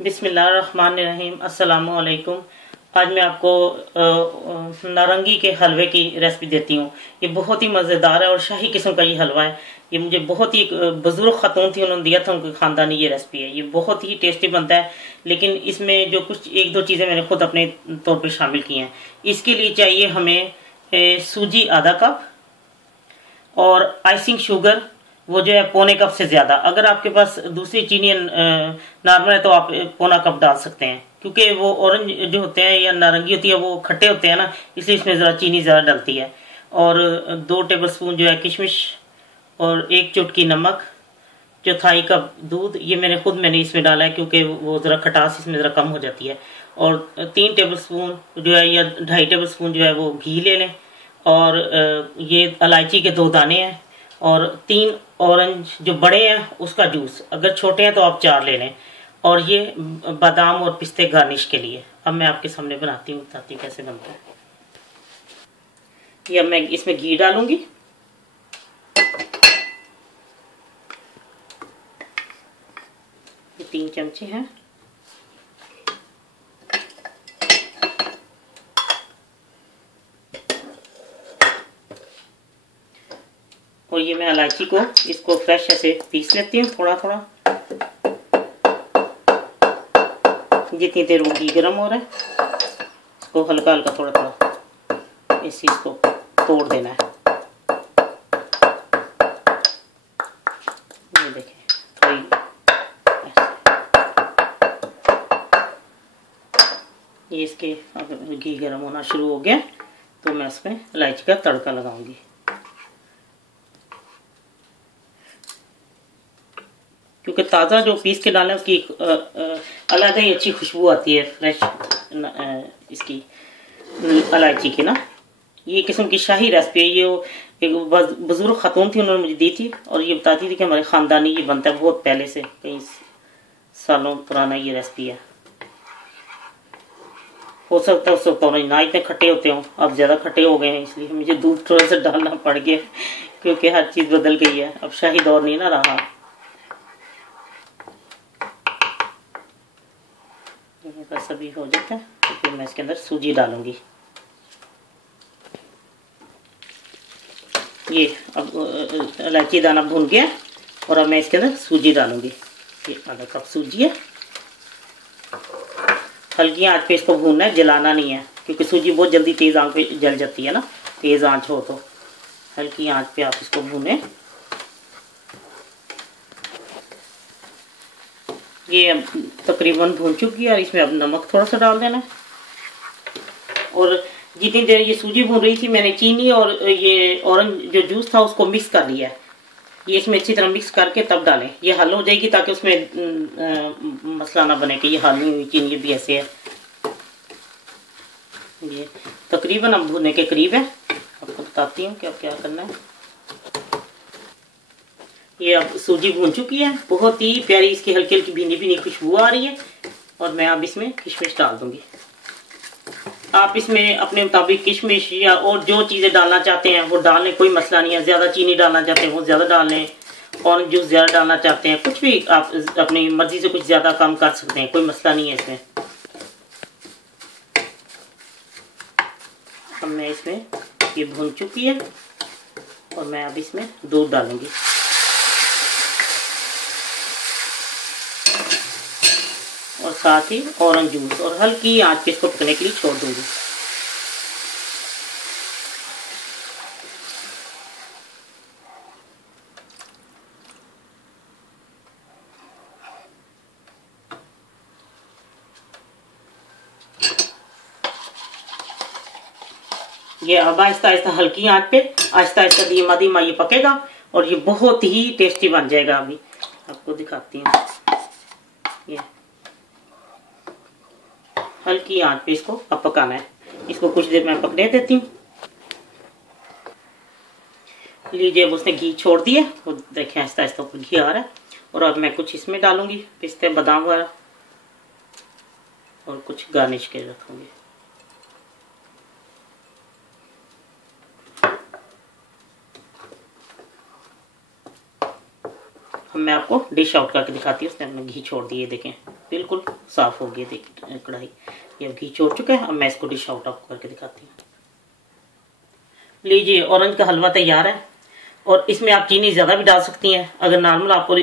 बिस्मिल्लाहिर्रहमानिर्रहीम। अस्सलामु अलैकुम। आज मैं आपको नारंगी के हलवे की रेसिपी देती हूँ। ये बहुत ही मज़ेदार है और शाही किस्म का ये हलवा है। ये मुझे बहुत ही बुजुर्ग खातून थी, उन्होंने दिया था, उनके खानदानी ये रेसिपी है। ये बहुत ही टेस्टी बनता है, लेकिन इसमें जो कुछ एक दो चीज़ें मैंने खुद अपने तौर पर शामिल की हैं। इसके लिए चाहिए हमें सूजी आधा कप और आइसिंग शुगर वो जो है पौने कप से ज्यादा। अगर आपके पास दूसरी चीनी नॉर्मल है तो आप पौना कप डाल सकते हैं, क्योंकि वो ऑरेंज जो होते हैं या नारंगी होती है वो खट्टे होते हैं ना, इसलिए इसमें जरा चीनी ज्यादा डलती है। और 2 टेबलस्पून जो है किशमिश और 1 चुटकी नमक, चौथाई कप दूध। ये मैंने इसमें डाला है क्योंकि वो जरा खटास इसमें जरा कम हो जाती है। और 3 टेबलस्पून जो है या 2.5 टेबलस्पून जो है वो घी ले लें। और ये इलायची के 2 दाने हैं और 3 ऑरेंज जो बड़े हैं उसका जूस, अगर छोटे हैं तो आप 4 ले लें। और ये बादाम और पिस्ते गार्निश के लिए। अब मैं आपके सामने बताती हूँ कैसे बनता है। ये अब मैं इसमें घी डालूंगी। ये 3 चमचे हैं। और ये मैं इलायची को इसको फ्रेश ऐसे पीस लेती हूँ थोड़ा थोड़ा। जितनी देर वो घी गर्म हो रहा है इसको हल्का हल्का थोड़ा थोड़ा इस चीज को तोड़ देना है। ये देखिए थोड़ी ये इसके अब घी गर्म होना शुरू हो गया तो मैं इसमें इलायची का तड़का लगाऊंगी। क्योंकि ताज़ा जो पीस के डालें उसकी अलग ही अच्छी खुशबू आती है, फ्रेश इसकी इलायची की ना। ये किस्म की शाही रेसिपी है। ये एक बुजुर्ग खातून थी, उन्होंने मुझे दी थी और ये बताती थी कि हमारे ख़ानदानी ये बनता है बहुत पहले से, कई सालों पुराना ये रेसिपी है। हो सकता है उस वक्त ना इतने खट्टे होते हों, अब ज़्यादा खट्टे हो गए हैं, इसलिए मुझे दूध थोड़ा सा डालना पड़ गया क्योंकि हर चीज़ बदल गई है, अब शाही दौर नहीं ना रहा। बस अभी हो जाता है तो फिर मैं इसके अंदर सूजी डालूंगी। ये अब इलायची दाना भून गया और अब मैं इसके अंदर सूजी डालूंगी। ये आधा कप सूजी है। हल्की आंच पे इसको भूनना है, जलाना नहीं है, क्योंकि सूजी बहुत जल्दी तेज़ आंच पे जल जाती है ना, तेज़ आंच हो तो हल्की आंच पे आप इसको भूनें। ये अब तकरीबन भून चुकी है और इसमें अब नमक थोड़ा सा डाल देना है। और जितनी देर ये सूजी भून रही थी मैंने चीनी और ये ऑरेंज जो जूस था उसको मिक्स कर लिया है। ये इसमें अच्छी तरह मिक्स करके तब डालें, ये हल हो जाएगी ताकि उसमें मसला ना बने कि ये हल नहीं हुई चीनी भी ऐसे है। ये तकरीबन अब भूनने के करीब है। आपको बताती हूँ कि अब क्या करना है। ये अब सूजी भून चुकी है, बहुत ही प्यारी इसकी हल्की हल्की भीनी भीनी खुशबू आ रही है। और मैं अब इसमें किशमिश डाल दूंगी। आप इसमें अपने मुताबिक किशमिश या और जो चीज़ें डालना चाहते हैं वो डाल लें, कोई मसला नहीं है। ज़्यादा चीनी डालना चाहते हैं वो ज़्यादा डाल लें, और जूस ज़्यादा डालना चाहते हैं कुछ भी आप अपनी मर्जी से कुछ ज़्यादा कम कर सकते हैं, कोई मसला नहीं है इसमें। अब मैं इसमें ये भून चुकी है और मैं अब इसमें दूध डालूंगी और साथ ही ऑरेंज जूस, और हल्की आंच पे इसको पकने के लिए छोड़ दूंगी। ये अब आहिस्ता आहिस्ता हल्की आंच पे आहिस्ता आहिस्ता धीमा धीमा ये पकेगा और ये बहुत ही टेस्टी बन जाएगा। अभी आपको दिखाती हूँ। ये हल्की आंच पे इसको अब पकाना है। इसको कुछ देर मैं पकने देती हूँ। लीजिए अब उसने घी छोड़ दिया, वो देखें आहिस्ता आहिस्ता ऊपर घी आ रहा है। और अब मैं कुछ इसमें डालूंगी पिस्ते बादाम वगैरह और कुछ गार्निश के रखूंगी। मैं आपको डिश आउट करके दिखाती हूँ। उसने हमने घी छोड़ दिए, देखें बिल्कुल साफ हो गई देखिए कढ़ाई, ये अब घी छोड़ चुका है। अब मैं इसको डिश आउट आपको करके दिखाती हूँ। लीजिए ऑरेंज का हलवा तैयार है। और इसमें आप चीनी ज़्यादा भी डाल सकती हैं। अगर नॉर्मल आपको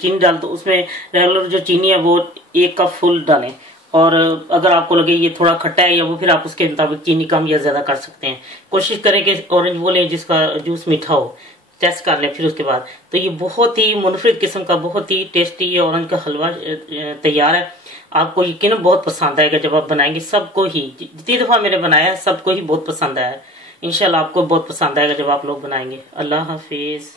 चीनी डाल तो उसमें रेगुलर जो चीनी है वो 1 कप फुल डालें। और अगर आपको लगे ये थोड़ा खट्टा है या वो, फिर आप उसके मुताबिक चीनी कम या ज़्यादा कर सकते हैं। कोशिश करें कि ऑरेंज वो लें जिसका जूस मीठा हो, टेस्ट कर लें फिर उसके बाद। तो ये बहुत ही मुनफरिद किस्म का बहुत ही टेस्टी ये ऑरेंज का हलवा तैयार है। आपको यकीनन बहुत पसंद आएगा जब आप बनाएंगे। सबको ही, जितनी दफ़ा मैंने बनाया सबको ही बहुत पसंद आया। इंशाल्लाह आपको बहुत पसंद आएगा जब आप लोग बनाएंगे। अल्लाह हाफिज़।